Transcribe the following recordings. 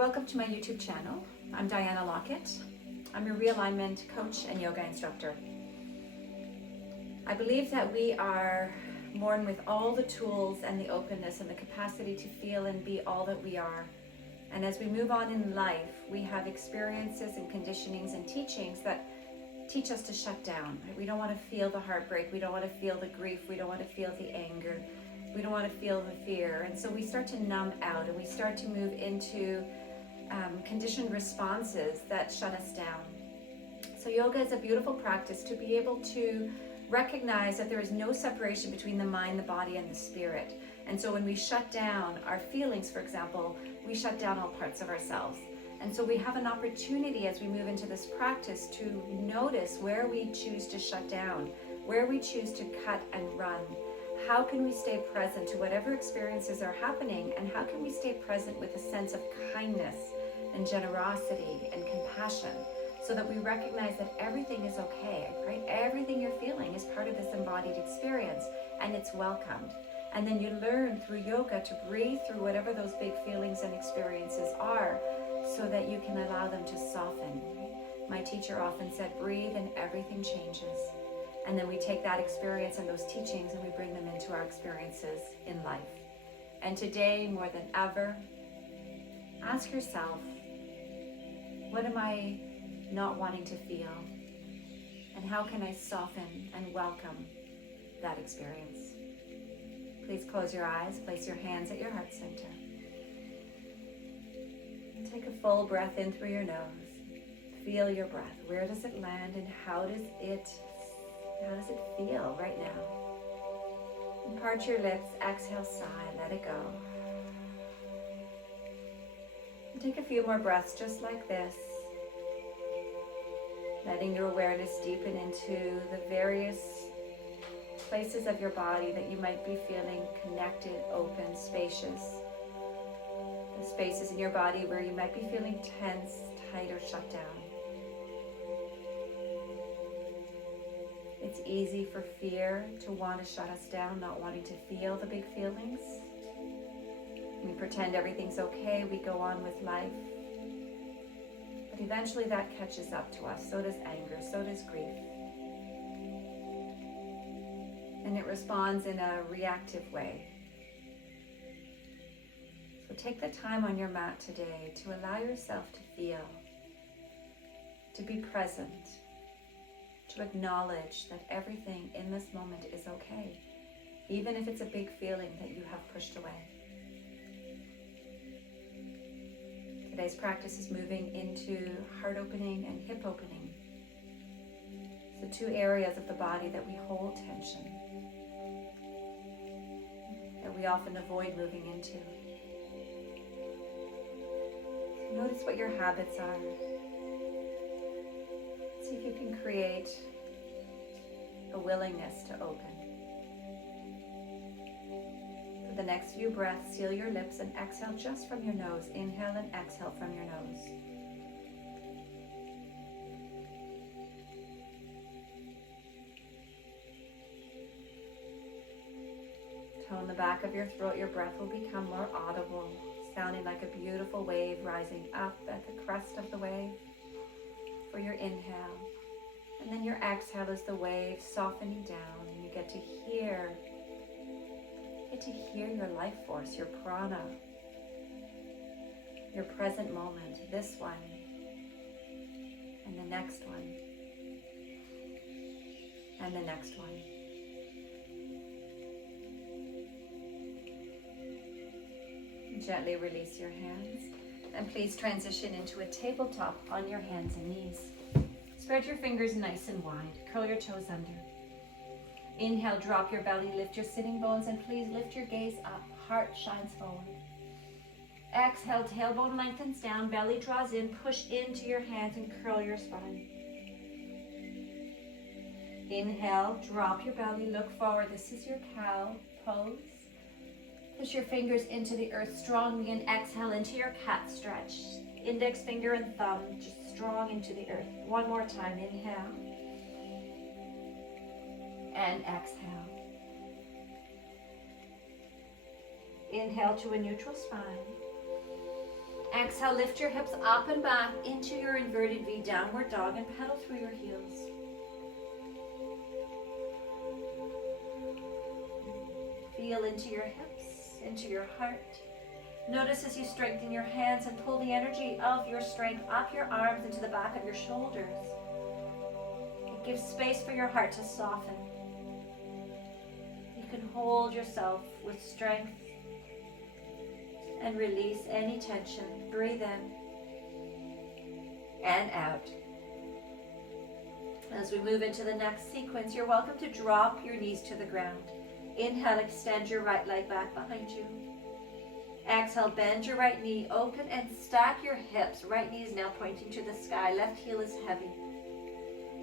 Welcome to my YouTube channel. I'm Diana Lockett. I'm a realignment coach and yoga instructor. I believe that we are born with all the tools and the openness and the capacity to feel and be all that we are. And as we move on in life, we have experiences and conditionings and teachings that teach us to shut down. We don't want to feel the heartbreak. We don't want to feel the grief. We don't want to feel the anger. We don't want to feel the fear. And so we start to numb out and we start to move into conditioned responses that shut us down. So yoga is a beautiful practice to be able to recognize that there is no separation between the mind, the body, and the spirit. And so when we shut down our feelings, for example, we shut down all parts of ourselves. And so we have an opportunity as we move into this practice to notice where we choose to shut down, where we choose to cut and run. How can we stay present to whatever experiences are happening, and how can we stay present with a sense of kindness and generosity and compassion so that we recognize that everything is okay, right? Everything you're feeling is part of this embodied experience and it's welcomed. And then you learn through yoga to breathe through whatever those big feelings and experiences are so that you can allow them to soften. My teacher often said, breathe and everything changes. And then we take that experience and those teachings and we bring them into our experiences in life. And today, more than ever, ask yourself, what am I not wanting to feel? And how can I soften and welcome that experience? Please close your eyes, place your hands at your heart center. Take a full breath in through your nose. Feel your breath. Where does it land and how does it feel right now? And part your lips, exhale, sigh, let it go. And take a few more breaths just like this. Letting your awareness deepen into the various places of your body that you might be feeling connected, open, spacious. The spaces in your body where you might be feeling tense, tight, or shut down. It's easy for fear to want to shut us down, not wanting to feel the big feelings. We pretend everything's okay, we go on with life. But eventually that catches up to us. So does anger, so does grief. And it responds in a reactive way. So take the time on your mat today to allow yourself to feel, to be present, to acknowledge that everything in this moment is okay, even if it's a big feeling that you have pushed away. Today's practice is moving into heart opening and hip opening. It's the two areas of the body that we hold tension, that we often avoid moving into. So notice what your habits are. See if you can create a willingness to open. For the next few breaths, seal your lips and exhale just from your nose. Inhale and exhale from your nose. Tone the back of your throat. Your breath will become more audible, sounding like a beautiful wave rising up at the crest of the wave for your inhale. And then your exhale is the wave softening down, and you get to hear your life force, your prana, your present moment, this one, and the next one, and the next one. Gently release your hands, and please transition into a tabletop on your hands and knees. Spread your fingers nice and wide. Curl your toes under. Inhale, drop your belly, lift your sitting bones, and please lift your gaze up. Heart shines forward. Exhale, tailbone lengthens down, belly draws in, push into your hands and curl your spine. Inhale, drop your belly, look forward. This is your cow pose. Push your fingers into the earth strongly and exhale into your cat stretch. Index finger and thumb just strong into the earth. One more time. Inhale and exhale. Inhale to a neutral spine. Exhale, lift your hips up and back into your inverted V, downward dog, and pedal through your heels. Feel into your hips, into your heart. Notice as you strengthen your hands and pull the energy of your strength up your arms into the back of your shoulders. It gives space for your heart to soften. You can hold yourself with strength and release any tension. Breathe in and out. As we move into the next sequence, you're welcome to drop your knees to the ground. Inhale, extend your right leg back behind you. Exhale, bend your right knee, open and stack your hips. Right knee is now pointing to the sky, left heel is heavy.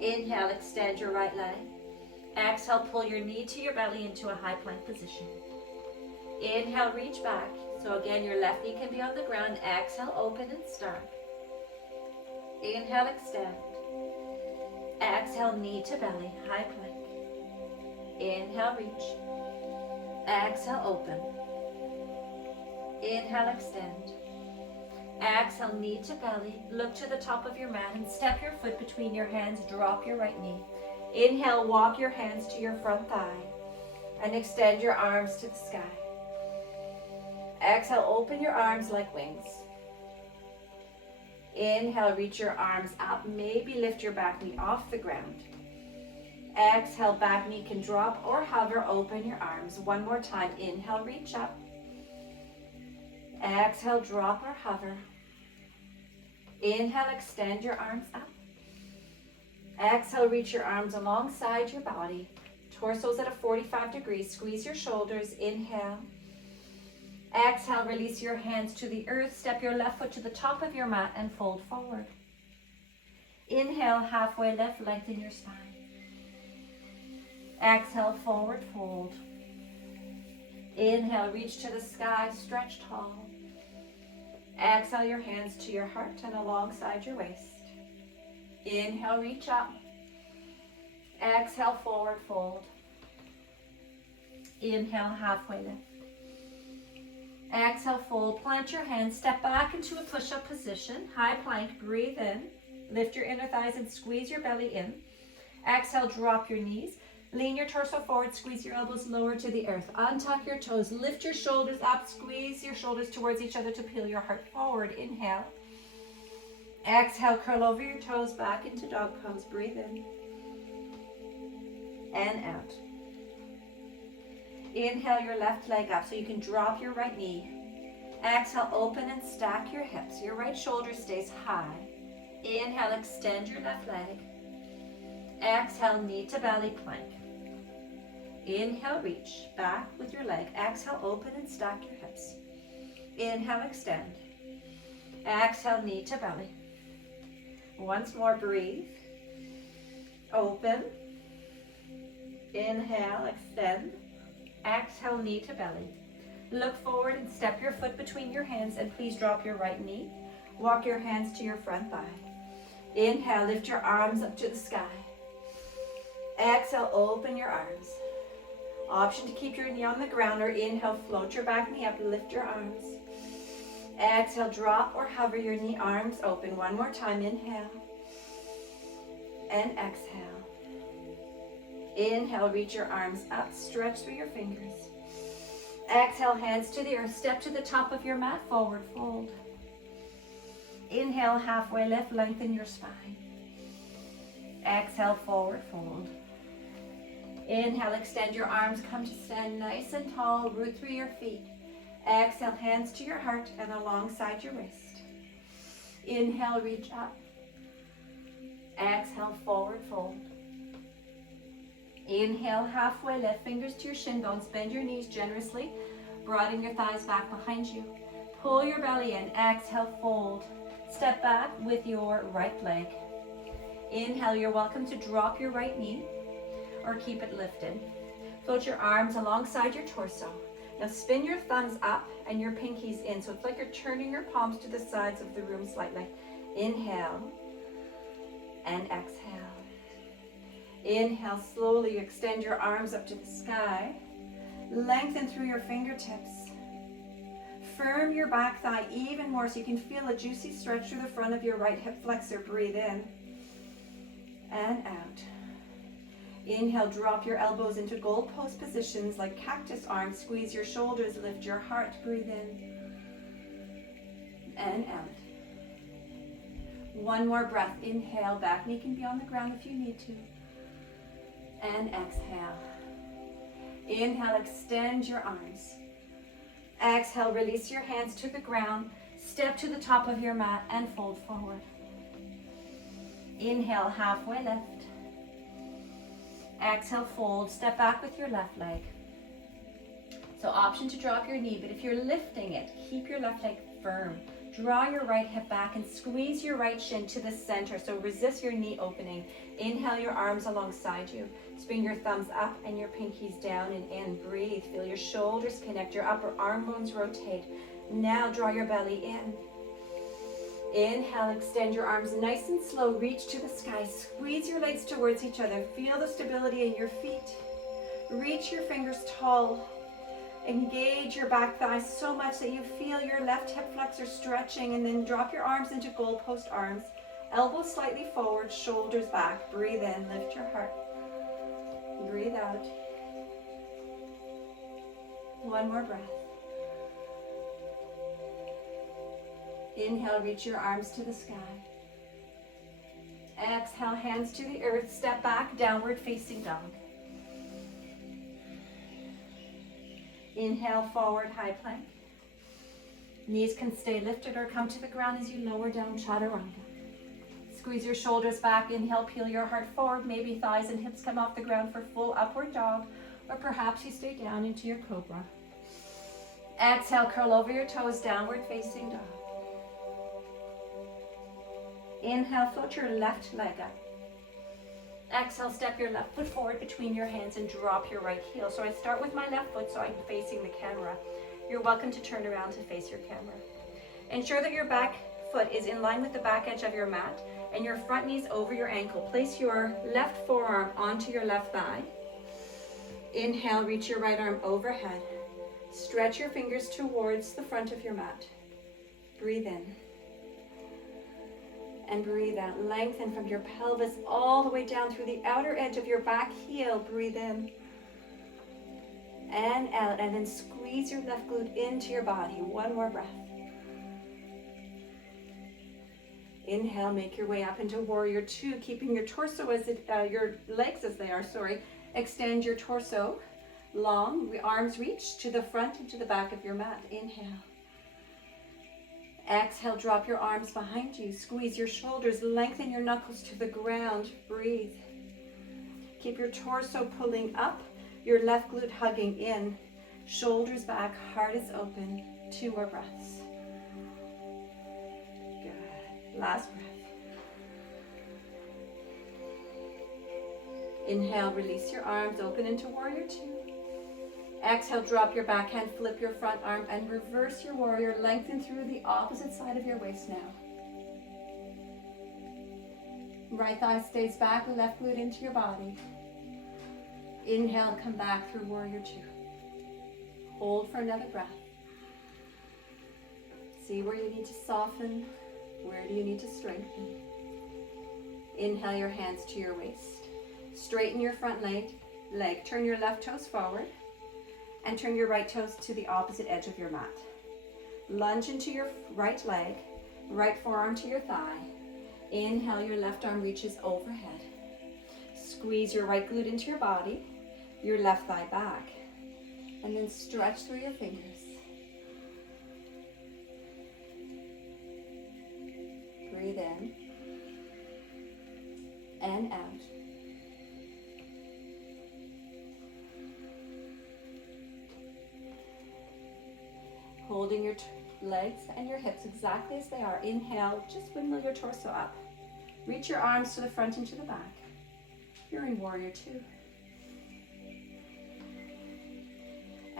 Inhale, extend your right leg. Exhale, pull your knee to your belly into a high plank position. Inhale, reach back. So again, your left knee can be on the ground. Exhale, open and stack. Inhale, extend. Exhale, knee to belly, high plank. Inhale, reach. Exhale, open. Inhale, extend. Exhale, knee to belly. Look to the top of your mat and step your foot between your hands. Drop your right knee. Inhale, walk your hands to your front thigh and extend your arms to the sky. Exhale, open your arms like wings. Inhale, reach your arms up. Maybe lift your back knee off the ground. Exhale, back knee can drop or hover. Open your arms. One more time. Inhale, reach up. Exhale, drop or hover. Inhale, extend your arms up. Exhale, reach your arms alongside your body. Torso's at a 45 degrees. Squeeze your shoulders. Inhale. Exhale, release your hands to the earth. Step your left foot to the top of your mat and fold forward. Inhale, halfway lift, lengthen your spine. Exhale, forward fold. Inhale, reach to the sky, stretch tall. Exhale, your hands to your heart and alongside your waist. Inhale, reach up. Exhale, forward fold. Inhale, halfway lift. Exhale, fold, plant your hands, step back into a push-up position, high plank, breathe in, lift your inner thighs and squeeze your belly in. Exhale, drop your knees, lean your torso forward, squeeze your elbows lower to the earth, untuck your toes, lift your shoulders up, squeeze your shoulders towards each other to peel your heart forward. Inhale. Exhale, curl over your toes back into dog pose, breathe in and out. Inhale your left leg up so you can drop your right knee. Exhale, open and stack your hips. Your right shoulder stays high. Inhale, extend your left leg. Exhale, knee to belly plank. Inhale, reach back with your leg. Exhale, open and stack your hips. Inhale, extend. Exhale, knee to belly. Once more, breathe. Open. Inhale, extend. Exhale, knee to belly. Look forward and step your foot between your hands and please drop your right knee. Walk your hands to your front thigh. Inhale, lift your arms up to the sky. Exhale, open your arms. Option to keep your knee on the ground or inhale, float your back knee up, lift your arms. Exhale, drop or hover your knee, arms open. One more time, inhale and exhale. Inhale, reach your arms up, stretch through your fingers. Exhale, hands to the earth, step to the top of your mat, forward fold. Inhale, halfway lift, lengthen your spine. Exhale, forward fold. Inhale, extend your arms, come to stand nice and tall, root through your feet. Exhale, hands to your heart and alongside your wrist. Inhale, reach up. Exhale, forward fold. Inhale, halfway lift, fingers to your shin bones, bend your knees generously, broaden your thighs back behind you. Pull your belly in, exhale, fold. Step back with your right leg. Inhale, you're welcome to drop your right knee or keep it lifted. Float your arms alongside your torso. Now spin your thumbs up and your pinkies in, so it's like you're turning your palms to the sides of the room slightly. Inhale and exhale. Inhale, slowly extend your arms up to the sky. Lengthen through your fingertips. firm your back thigh even more so you can feel a juicy stretch through the front of your right hip flexor. Breathe in and out. Inhale, drop your elbows into goalpost positions like cactus arms. Squeeze your shoulders, lift your heart. Breathe in and out. One more breath. Inhale, back knee can be on the ground if you need to. And exhale. Inhale, extend your arms. Exhale, release your hands to the ground. Step to the top of your mat and fold forward. Inhale, halfway lift. Exhale, fold. Step back with your left leg. So option to drop your knee, but if you're lifting it, keep your left leg firm. Draw your right hip back and squeeze your right shin to the center. So resist your knee opening. Inhale your arms alongside you. Bring your thumbs up and your pinkies down and in. Breathe. Feel your shoulders connect. Your upper arm bones rotate. Now draw your belly in. Inhale, extend your arms nice and slow. Reach to the sky. Squeeze your legs towards each other. Feel the stability in your feet. Reach your fingers tall. Engage your back thighs so much that you feel your left hip flexor stretching, and then drop your arms into goalpost arms. Elbows slightly forward, shoulders back. Breathe in, lift your heart. Breathe out. One more breath. Inhale, reach your arms to the sky. Exhale, hands to the earth. Step back, downward facing dog. Inhale, forward high plank. Knees can stay lifted or come to the ground as you lower down chaturanga. Squeeze your shoulders back. Inhale, peel your heart forward. Maybe thighs and hips come off the ground for full upward dog, or perhaps you stay down into your cobra. Exhale, curl over your toes, downward facing dog. Inhale, float your left leg up. Exhale, step your left foot forward between your hands and drop your right heel. So I start with my left foot so I'm facing the camera. You're welcome to turn around to face your camera. Ensure that your back foot is in line with the back edge of your mat and your front knee is over your ankle. Place your left forearm onto your left thigh. Inhale, reach your right arm overhead. Stretch your fingers towards the front of your mat. Breathe in. And breathe out. Lengthen from your pelvis all the way down through the outer edge of your back heel. Breathe in and out, and then squeeze your left glute into your body. One more breath. Inhale, make your way up into warrior two, keeping your torso as your legs as they are. Extend your torso long. Arms reach to the front and to the back of your mat. Inhale. Exhale, drop your arms behind you. Squeeze your shoulders, lengthen your knuckles to the ground. Breathe. Keep your torso pulling up, your left glute hugging in. Shoulders back, heart is open. 2 more breaths. Good. Last breath. Inhale, release your arms, open into warrior two. Exhale, drop your backhand, flip your front arm, and reverse your warrior. Lengthen through the opposite side of your waist now. Right thigh stays back, left glute into your body. Inhale, come back through warrior two. Hold for another breath. See where you need to soften, where do you need to strengthen. Inhale your hands to your waist. Straighten your front leg. Turn your left toes forward. And turn your right toes to the opposite edge of your mat. Lunge into your right leg, right forearm to your thigh. Inhale, your left arm reaches overhead. Squeeze your right glute into your body, your left thigh back, and then stretch through your fingers. Breathe in and out. Holding your legs and your hips exactly as they are. Inhale, just windmill your torso up. Reach your arms to the front and to the back. You're in warrior two.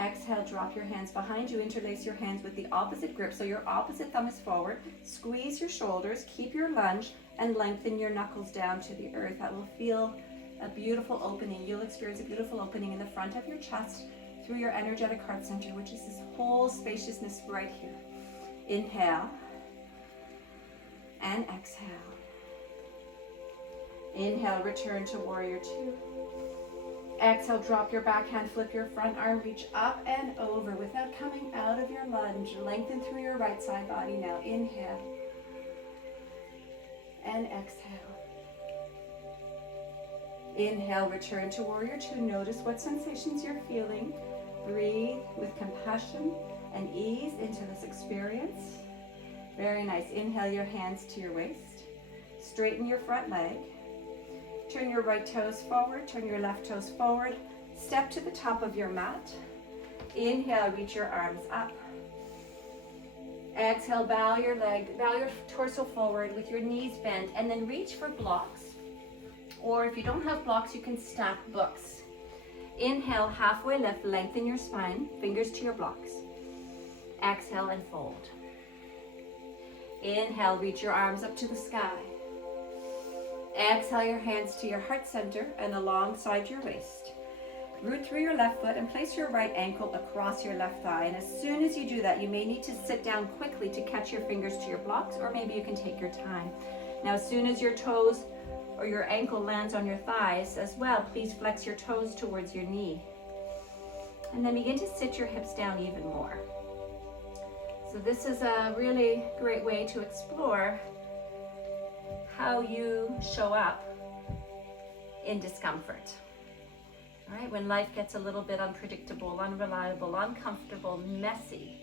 Exhale, drop your hands behind you. Interlace your hands with the opposite grip. So your opposite thumb is forward. Squeeze your shoulders, keep your lunge, and lengthen your knuckles down to the earth. That will feel a beautiful opening. You'll experience a beautiful opening in the front of your chest, through your energetic heart center, which is this whole spaciousness right here. Inhale and exhale. Inhale, return to warrior two. Exhale, drop your backhand, flip your front arm, reach up and over without coming out of your lunge. Lengthen through your right side body now. Inhale and exhale. Inhale, return to warrior two. Notice what sensations you're feeling. Breathe with compassion and ease into this experience. Very nice. Inhale your hands to your waist. Straighten your front leg. Turn your right toes forward, turn your left toes forward. Step to the top of your mat. Inhale, reach your arms up. Exhale, bow your torso forward with your knees bent, and then reach for blocks. Or if you don't have blocks, you can stack books. Inhale, halfway lift, lengthen your spine, fingers to your blocks. Exhale and fold. Inhale, reach your arms up to the sky. Exhale your hands to your heart center and alongside your waist. Root through your left foot and place your right ankle across your left thigh. And as soon as you do that, you may need to sit down quickly to catch your fingers to your blocks, or maybe you can take your time. Now, as soon as your toes or your ankle lands on your thighs as well, please flex your toes towards your knee. And then begin to sit your hips down even more. So this is a really great way to explore how you show up in discomfort. All right, when life gets a little bit unpredictable, unreliable, uncomfortable, messy,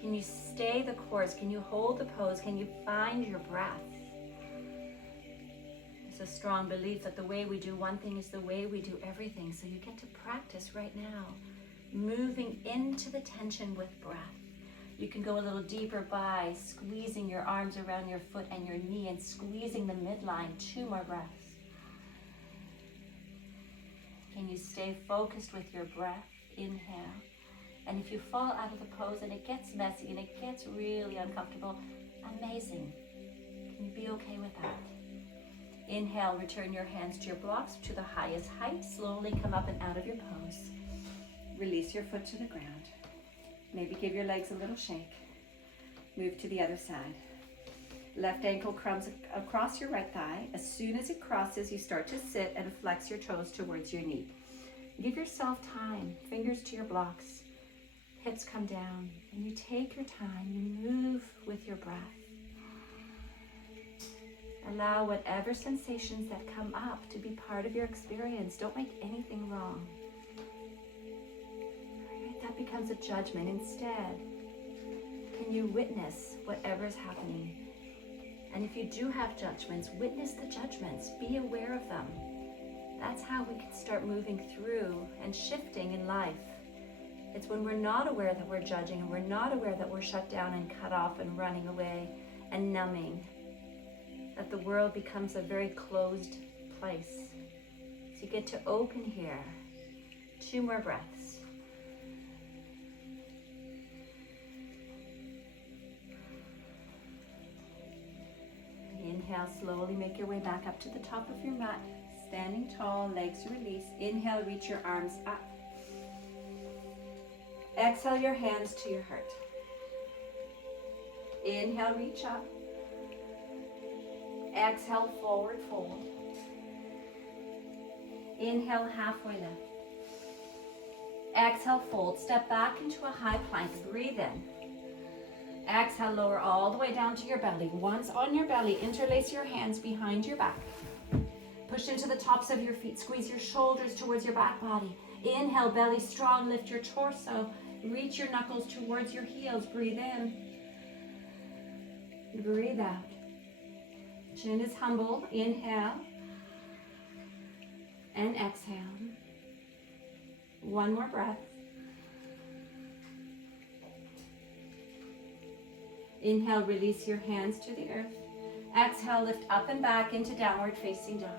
can you stay the course? Can you hold the pose? Can you find your breath? There's a strong belief that the way we do one thing is the way we do everything. So you get to practice right now, moving into the tension with breath. You can go a little deeper by squeezing your arms around your foot and your knee and squeezing the midline. 2 more breaths. Can you stay focused with your breath? Inhale. And if you fall out of the pose and it gets messy and it gets really uncomfortable, amazing. Can you be okay with that? Inhale, return your hands to your blocks to the highest height. Slowly come up and out of your pose. Release your foot to the ground. Maybe give your legs a little shake. Move to the other side. Left ankle crumbs across your right thigh. As soon as it crosses, you start to sit and flex your toes towards your knee. Give yourself time, fingers to your blocks. Hips come down, and you take your time. You move with your breath. Allow whatever sensations that come up to be part of your experience. Don't make anything wrong. That becomes a judgment. Instead, can you witness whatever is happening? And if you do have judgments, witness the judgments. Be aware of them. That's how we can start moving through and shifting in life. It's when we're not aware that we're judging and we're not aware that we're shut down and cut off and running away and numbing, that the world becomes a very closed place. So you get to open here. 2 more breaths. Inhale, slowly make your way back up to the top of your mat. Standing tall, legs release. Inhale, reach your arms up. Exhale your hands to your heart. Inhale, reach up. Exhale, forward fold. Inhale, halfway lift. Exhale, fold. Step back into a high plank. Breathe in. Exhale, lower all the way down to your belly. Once on your belly, interlace your hands behind your back. Push into the tops of your feet. Squeeze your shoulders towards your back body. Inhale, belly strong. Lift your torso. Reach your knuckles towards your heels. Breathe in. Breathe out. Chin is humble. Inhale. And exhale. 1 more breath. Inhale, release your hands to the earth. Exhale, lift up and back into downward facing dog.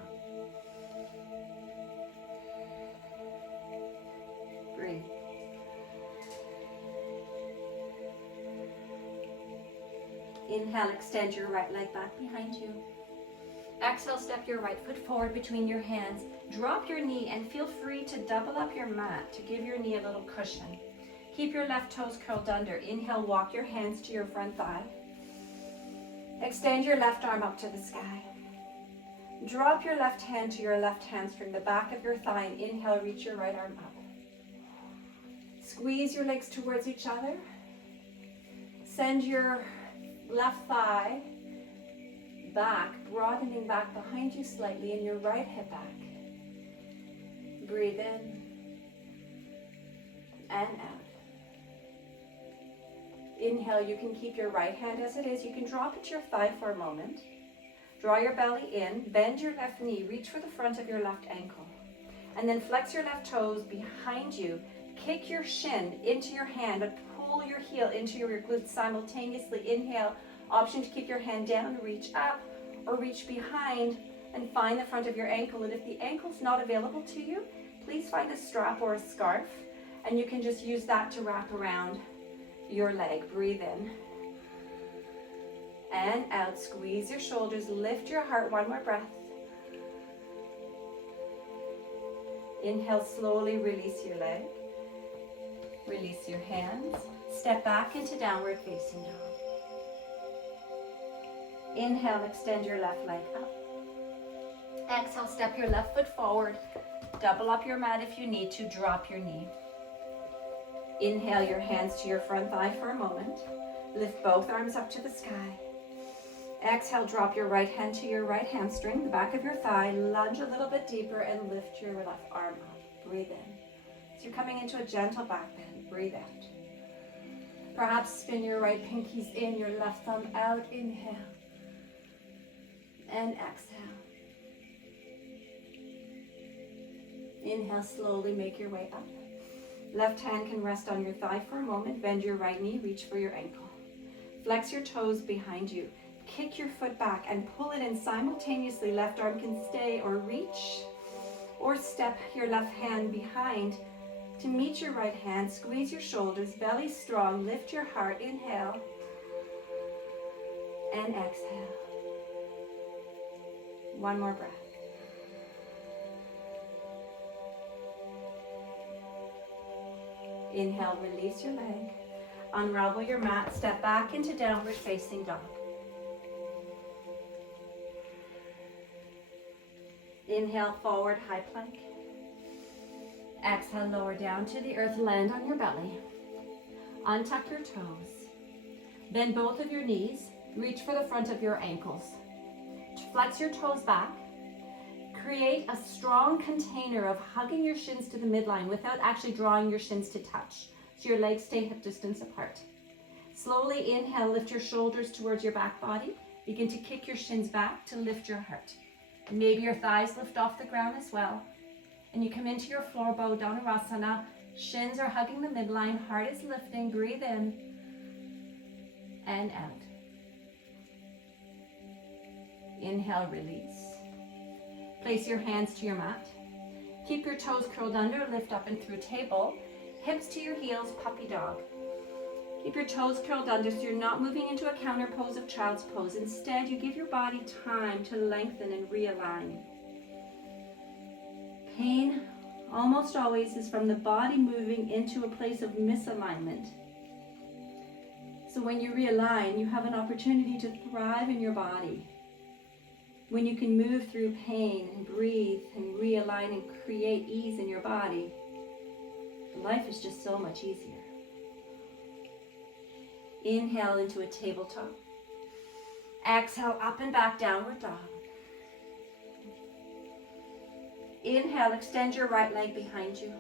Breathe. Inhale, extend your right leg back behind you. Exhale, step your right foot forward between your hands. Drop your knee and feel free to double up your mat to give your knee a little cushion. Keep your left toes curled under. Inhale, walk your hands to your front thigh. Extend your left arm up to the sky. Drop your left hand to your left hamstring, the back of your thigh, and inhale, reach your right arm up. Squeeze your legs towards each other. Send your left thigh back, broadening back behind you slightly, and your right hip back. Breathe in and out. Inhale, you can keep your right hand as it is. You can drop it to your thigh for a moment. Draw your belly in, bend your left knee, reach for the front of your left ankle. And then flex your left toes behind you. Kick your shin into your hand, but pull your heel into your glutes simultaneously. Inhale, option to keep your hand down, reach up, or reach behind and find the front of your ankle. And if the ankle's not available to you, please find a strap or a scarf, and you can just use that to wrap around your leg. Breathe in and out. Squeeze your shoulders, lift your heart. One more breath. Inhale, slowly release your leg. Release your hands. Step back into downward facing dog. Inhale, extend your left leg up. Exhale, step your left foot forward. Double up your mat if you need to. Drop your knee. Inhale your hands to your front thigh for a moment. Lift both arms up to the sky. Exhale, drop your right hand to your right hamstring, the back of your thigh. Lunge a little bit deeper and lift your left arm up. Breathe in. So you're coming into a gentle back bend. Breathe out. Perhaps spin your right pinkies in, your left thumb out. Inhale. And exhale. Inhale, slowly make your way up. Left hand can rest on your thigh for a moment. Bend your right knee, reach for your ankle. Flex your toes behind you. Kick your foot back and pull it in simultaneously. Left arm can stay or reach, or step your left hand behind to meet your right hand. Squeeze your shoulders, belly strong, lift your heart. Inhale and exhale. One more breath. Inhale, release your leg. Unravel your mat, step back into downward facing dog. Inhale, forward high plank. Exhale, lower down to the earth, land on your belly. Untuck your toes. Bend both of your knees, reach for the front of your ankles. Flex your toes back. Create a strong container of hugging your shins to the midline without actually drawing your shins to touch, so your legs stay hip distance apart. Slowly inhale, lift your shoulders towards your back body. Begin to kick your shins back to lift your heart. Maybe your thighs lift off the ground as well. And you come into your floor bow, Dhanurasana. Shins are hugging the midline, heart is lifting. Breathe in and out. Inhale, release. Place your hands to your mat. Keep your toes curled under, lift up and through table. Hips to your heels, puppy dog. Keep your toes curled under so you're not moving into a counter pose of child's pose. Instead, you give your body time to lengthen and realign. Pain almost always is from the body moving into a place of misalignment. So when you realign, you have an opportunity to thrive in your body. When you can move through pain and breathe and realign and create ease in your body, life is just so much easier. Inhale into a tabletop. Exhale, up and back, downward dog. Inhale, extend your right leg behind you.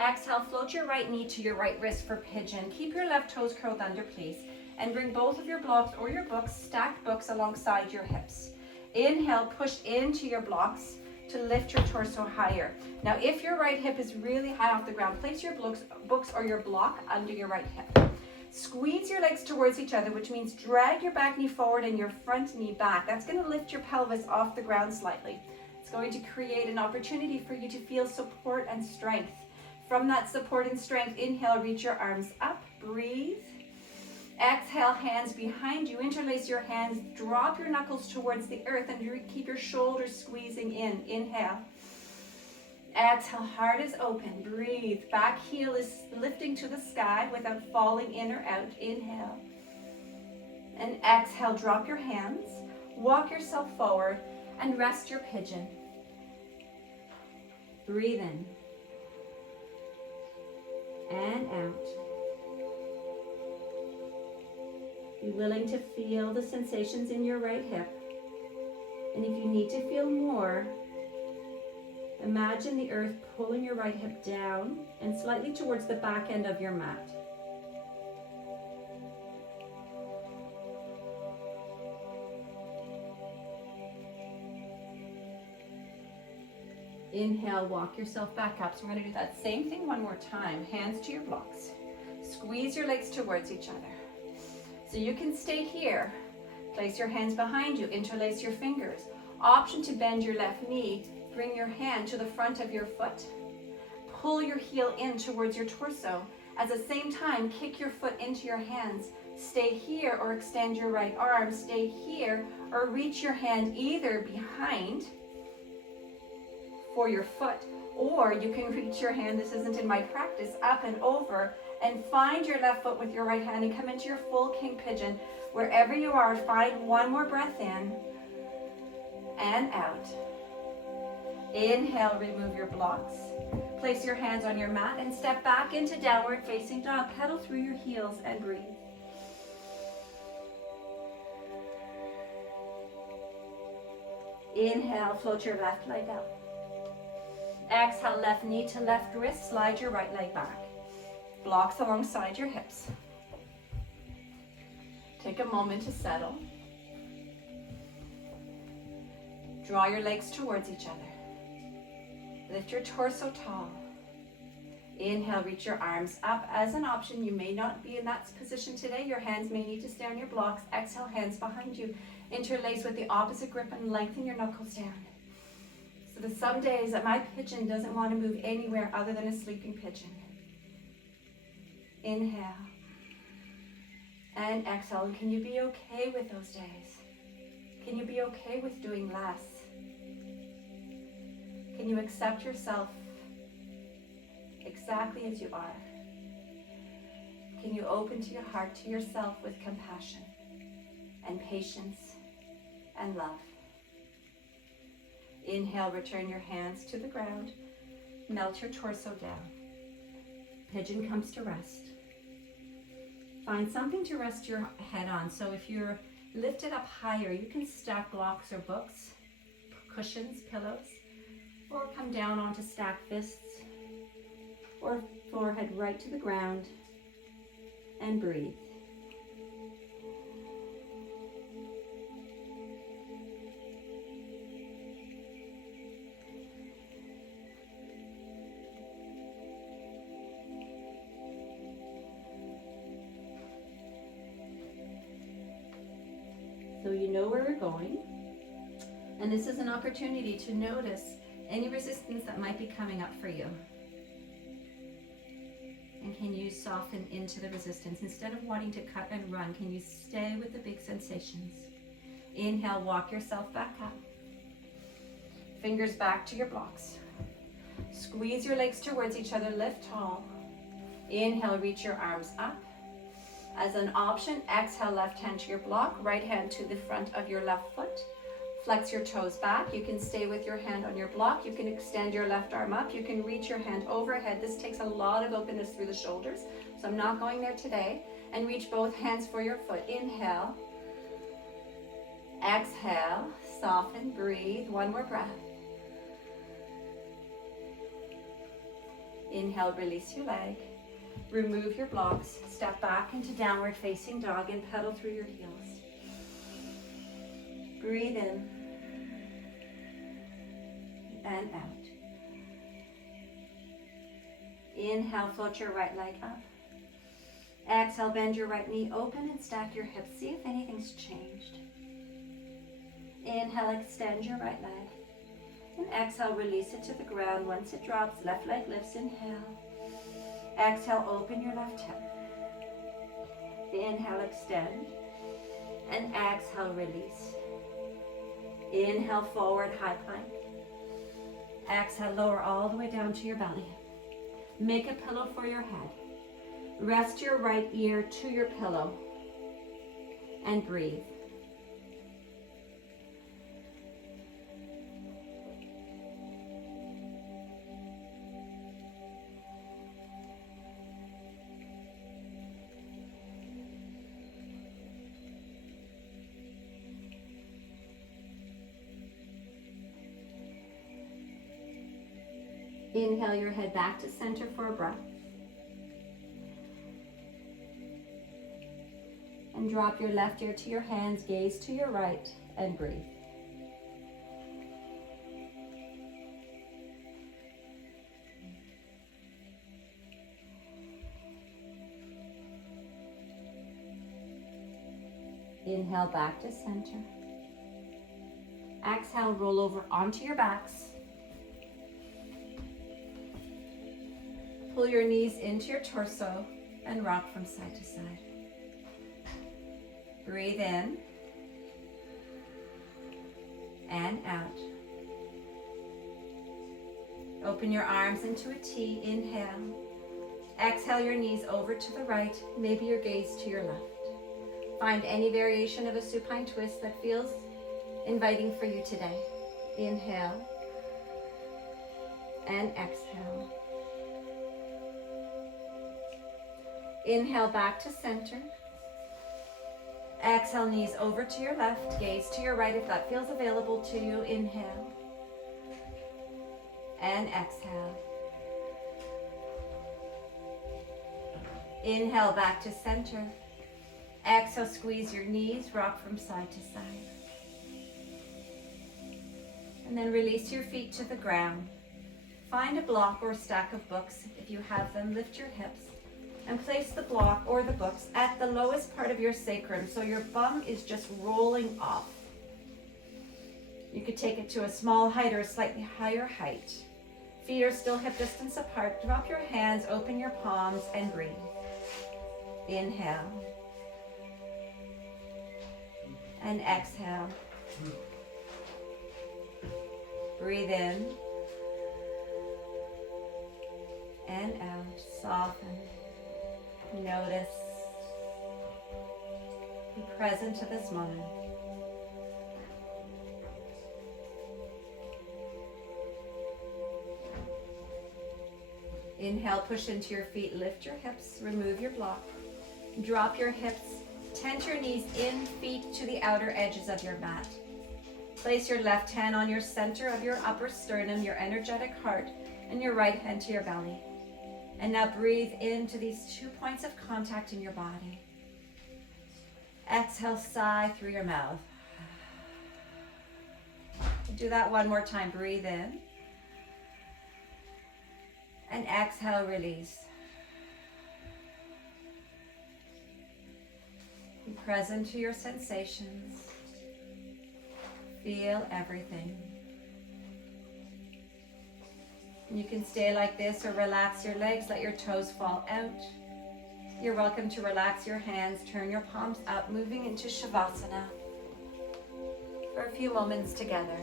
Exhale, float your right knee to your right wrist for pigeon. Keep your left toes curled under, please. And bring both of your blocks or your books, stacked books, alongside your hips. Inhale, push into your blocks to lift your torso higher. Now, if your right hip is really high off the ground, place your books or your block under your right hip. Squeeze your legs towards each other, which means drag your back knee forward and your front knee back. That's going to lift your pelvis off the ground slightly. It's going to create an opportunity for you to feel support and strength. From that support and strength, inhale, reach your arms up, breathe. Exhale, hands behind you. Interlace your hands. Drop your knuckles towards the earth and keep your shoulders squeezing in. Inhale. Exhale, heart is open. Breathe. Back heel is lifting to the sky without falling in or out. Inhale. And exhale, drop your hands. Walk yourself forward and rest your pigeon. Breathe in. And out. Be willing to feel the sensations in your right hip. And if you need to feel more, imagine the earth pulling your right hip down and slightly towards the back end of your mat. Inhale, walk yourself back up. So we're going to do that same thing one more time. Hands to your blocks. Squeeze your legs towards each other. So you can stay here. Place your hands behind you. Interlace your fingers. Option to bend your left knee. Bring your hand to the front of your foot. Pull your heel in towards your torso. At the same time, kick your foot into your hands. Stay here or extend your right arm. Stay here or reach your hand either behind for your foot, or you can reach your hand, this isn't in my practice, up and over, and find your left foot with your right hand and come into your full king pigeon. Wherever you are, find one more breath in and out. Inhale, remove your blocks. Place your hands on your mat and step back into downward facing dog. Pedal through your heels and breathe. Inhale, float your left leg up. Exhale, left knee to left wrist, slide your right leg back. Blocks alongside your hips. Take a moment to settle. Draw your legs towards each other. Lift your torso tall. Inhale, reach your arms up. As an option, you may not be in that position today. Your hands may need to stay on your blocks. Exhale, hands behind you. Interlace with the opposite grip and lengthen your knuckles down. So there's some days that my pigeon doesn't want to move anywhere other than a sleeping pigeon. Inhale. And exhale. And can you be okay with those days? Can you be okay with doing less? Can you accept yourself exactly as you are? Can you open to your heart to yourself with compassion and patience and love? Inhale, return your hands to the ground. Melt your torso down. Pigeon comes to rest. Find something to rest your head on. So if you're lifted up higher, you can stack blocks or books, cushions, pillows, or come down onto stacked fists, or forehead right to the ground, and breathe. So you know where we're going, and this is an opportunity to notice any resistance that might be coming up for you. And can you soften into the resistance? Instead of wanting to cut and run, can you stay with the big sensations? Inhale, walk yourself back up. Fingers back to your blocks. Squeeze your legs towards each other, lift tall. Inhale, reach your arms up. As an option, exhale, left hand to your block, right hand to the front of your left foot. Flex your toes back. You can stay with your hand on your block. You can extend your left arm up. You can reach your hand overhead. This takes a lot of openness through the shoulders, so I'm not going there today. And reach both hands for your foot. Inhale. Exhale. Soften. Breathe. One more breath. Inhale, release your leg. Remove your blocks. Step back into downward facing dog and pedal through your heels. Breathe in and out. Inhale, float your right leg up. Exhale, bend your right knee open and stack your hips. See if anything's changed. Inhale, extend your right leg. And exhale, release it to the ground. Once it drops, left leg lifts. Inhale. Exhale, open your left hip. Inhale, extend. And exhale, release. Inhale, forward, high plank. Exhale, lower all the way down to your belly. Make a pillow for your head. Rest your right ear to your pillow and breathe. Inhale your head back to center for a breath. And drop your left ear to your hands, gaze to your right, and breathe. Inhale back to center. Exhale, roll over onto your backs. Pull your knees into your torso and rock from side to side. Breathe in and out. Open your arms into a T. Inhale. Exhale your knees over to the right, maybe your gaze to your left. Find any variation of a supine twist that feels inviting for you today. Inhale and exhale. Inhale back to center. Exhale, knees over to your left, gaze to your right if that feels available to you. Inhale and exhale. Inhale back to center. Exhale, squeeze your knees, rock from side to side. And then release your feet to the ground. Find a block or stack of books. If you have them, lift your hips and place the block or the books at the lowest part of your sacrum so your bum is just rolling off. You could take it to a small height or a slightly higher height. Feet are still hip distance apart. Drop your hands, open your palms, and breathe. Inhale. And exhale. Breathe in and out. Soften. Notice. Be present to this moment. Inhale, push into your feet, lift your hips, remove your block. Drop your hips, tent your knees in, feet to the outer edges of your mat. Place your left hand on your center of your upper sternum, your energetic heart, and your right hand to your belly. And now breathe into these 2 points of contact in your body. Exhale, sigh through your mouth. Do that one more time. Breathe in. And exhale, release. Be present to your sensations. Feel everything. You can stay like this or relax your legs, let your toes fall out. You're welcome to relax your hands, turn your palms up, moving into Shavasana for a few moments together.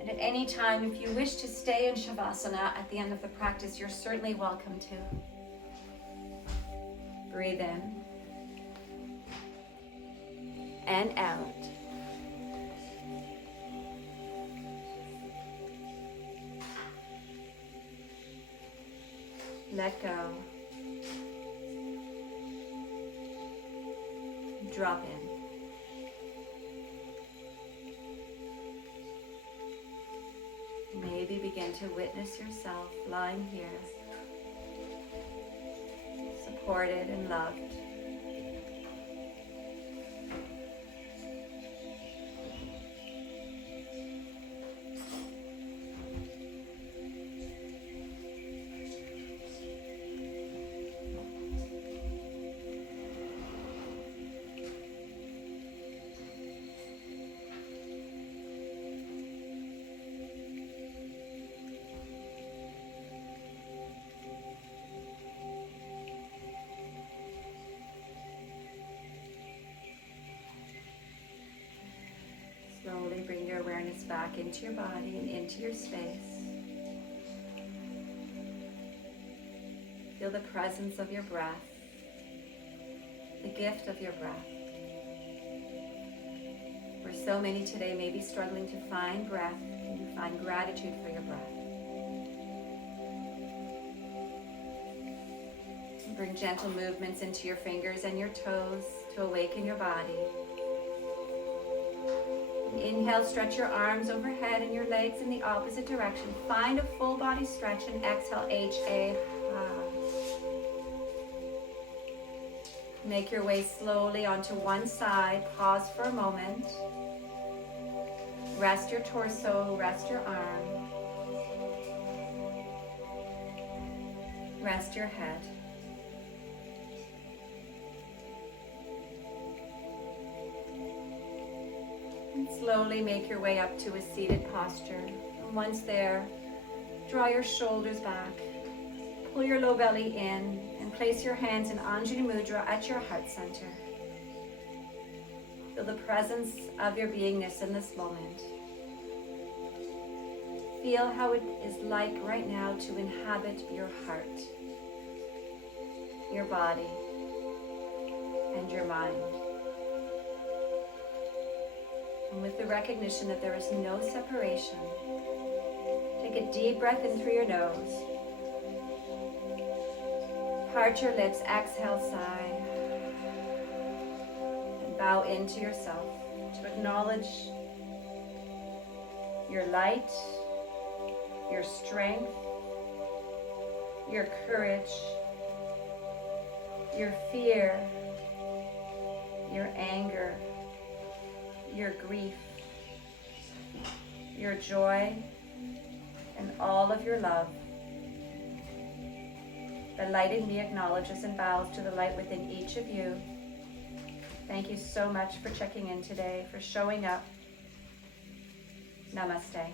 And at any time, if you wish to stay in Shavasana at the end of the practice, you're certainly welcome to. Breathe in and out. Let go. Drop in. Maybe begin to witness yourself lying here, supported and loved. Slowly bring your awareness back into your body and into your space. Feel the presence of your breath, the gift of your breath. Where so many today may be struggling to find breath, can you find gratitude for your breath? And bring gentle movements into your fingers and your toes to awaken your body. And inhale, stretch your arms overhead and your legs in the opposite direction. Find a full body stretch and exhale, H-A. Make your way slowly onto one side. Pause for a moment. Rest your torso, rest your arm. Rest your head. And slowly make your way up to a seated posture. And once there, draw your shoulders back. Pull your low belly in and place your hands in Anjali Mudra at your heart center. Feel the presence of your beingness in this moment. Feel how it is like right now to inhabit your heart, your body, and your mind. And with the recognition that there is no separation, take a deep breath in through your nose. Part your lips, exhale, sigh, and bow into yourself to acknowledge your light, your strength, your courage, your fear, your anger, your grief, your joy, and all of your love. The light in me acknowledges and bows to the light within each of you. Thank you so much for checking in today, for showing up. Namaste.